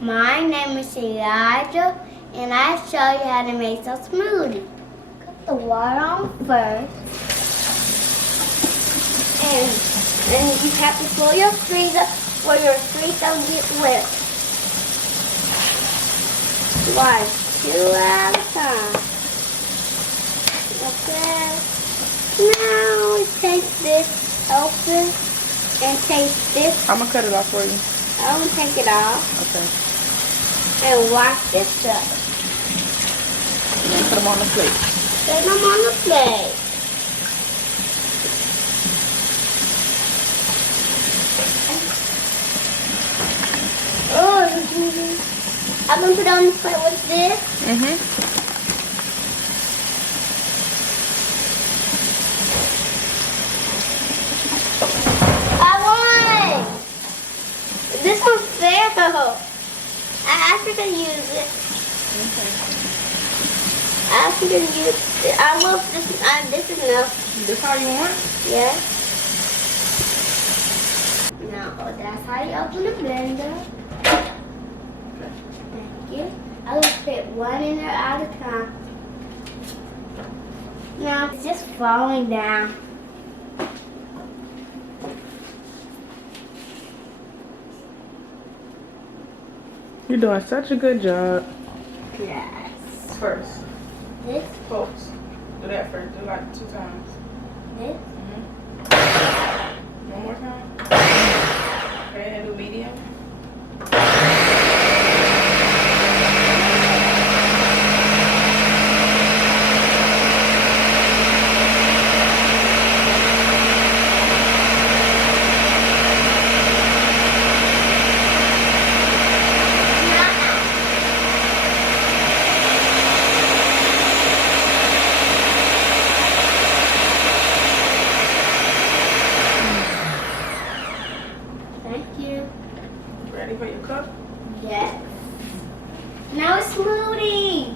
My name is Elijah, and I show you how to make some smoothie. Put the water on first, and you have to fill your freezer where your freezer don't get wet. One, 2 at a time. Okay. Now take this open and take this. I'm gonna cut it off for you. I'm gonna take it off. Okay. And wash this up. And then put them on the plate. Put them on the plate. Oh, I'm gonna put it on the plate with this. I won! This one failed. I actually use it. Okay. I actually use it. I love this. This is enough. This how you want? Yeah. Now that's how you open the blender. Thank you. I will put one in there at a time. Now it's just falling down. You're doing such a good job. Yes. First. This. Folks. Do that first. Do like 2 times. This. One more time. Okay, and do medium. Thank you. Ready for your cup? Yes. Now it's smoothie.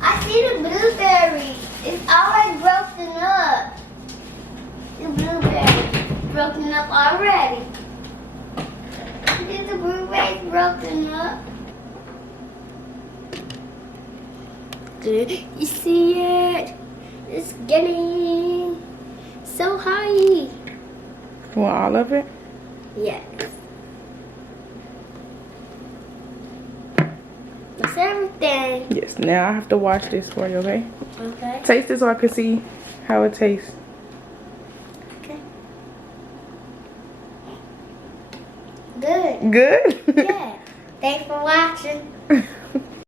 I see the blueberry. It's already broken up. The blueberry broken up already. Is the blueberry broken up? Good. You see it? It's getting so high. You want all of it? Yes. That's everything. Yes. Now I have to wash this for you, okay? Okay. Taste it so I can see how it tastes. Okay. Good. Good? Yeah. Thanks for watching.